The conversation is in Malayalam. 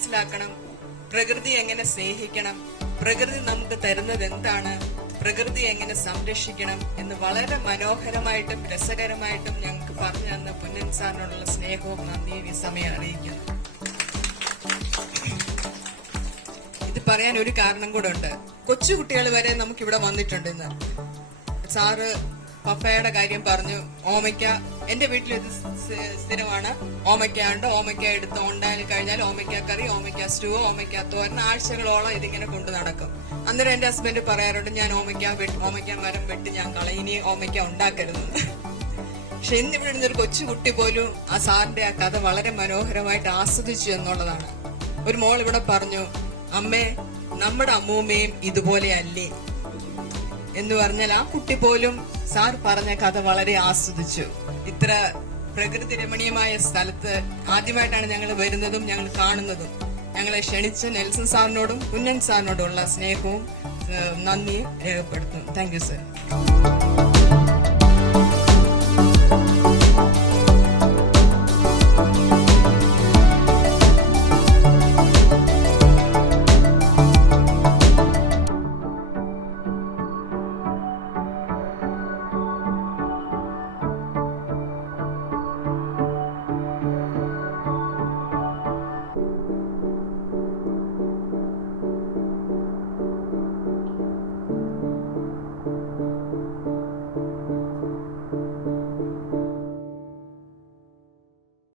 മനസ്സിലാക്കണം, പ്രകൃതി എങ്ങനെ സ്നേഹിക്കണം, പ്രകൃതി നമുക്ക് തരുന്നത് എന്താണ്, പ്രകൃതി എങ്ങനെ സംരക്ഷിക്കണം എന്ന് വളരെ മനോഹരമായിട്ടും രസകരമായിട്ടും ഞങ്ങൾക്ക് പറഞ്ഞു തന്ന പുന്നൻ സാറിനോടുള്ള സ്നേഹവും നന്ദിയും ഈ സമയം അറിയിക്കുന്നു. ഇത് പറയാൻ ഒരു കാരണം കൂടെ ഉണ്ട്. കൊച്ചുകുട്ടികൾ വരെ നമുക്ക് ഇവിടെ വന്നിട്ടുണ്ട് ഇന്ന്. സാറ് പപ്പയുടെ കാര്യം പറഞ്ഞു. ഓമയ്ക്ക എന്റെ വീട്ടിൽ ഇത് സ്ഥിരമാണ്. ഓമയ്ക്ക ഉണ്ട്. ഓമയ്ക്ക എടുത്ത് ഉണ്ടായി കഴിഞ്ഞാൽ ഓമയ്ക്ക കറി, ഓമയ്ക്ക സ്റ്റൂ, ഓമയ്ക്ക തോരൻ ആഴ്ചകളോളം ഇതിങ്ങനെ കൊണ്ടു നടക്കും. അന്നേരം എന്റെ ഹസ്ബൻഡ് പറയാറുണ്ട്, ഞാൻ ഓമയ്ക്ക മരം വെട്ടി ഞാൻ കളയിനി ഓമയ്ക്ക ഉണ്ടാക്കരുത്. പക്ഷെ ഇന്നിവിടെ ഇരുന്നൊരു കൊച്ചുകുട്ടി പോലും ആ സാറിന്റെ ആ കഥ വളരെ മനോഹരമായിട്ട് ആസ്വദിച്ചു എന്നുള്ളതാണ്. ഒരു മോൾ ഇവിടെ പറഞ്ഞു, അമ്മേ നമ്മുടെ അമ്മൂമ്മയും ഇതുപോലെ അല്ലേ എന്ന് പറഞ്ഞാൽ ആ കുട്ടി പോലും സാർ പറഞ്ഞ കഥ വളരെ ആസ്വദിച്ചു. ഇത്ര പ്രകൃതി രമണീയമായ സ്ഥലത്ത് ആദ്യമായിട്ടാണ് ഞങ്ങൾ വരുന്നതും ഞങ്ങൾ കാണുന്നതും. ഞങ്ങളെ ക്ഷണിച്ച നെൽസൺ സാറിനോടും പുന്നൻ സാറിനോടുള്ള സ്നേഹവും നന്ദിയും രേഖപ്പെടുത്തുന്നു. Thank you sir.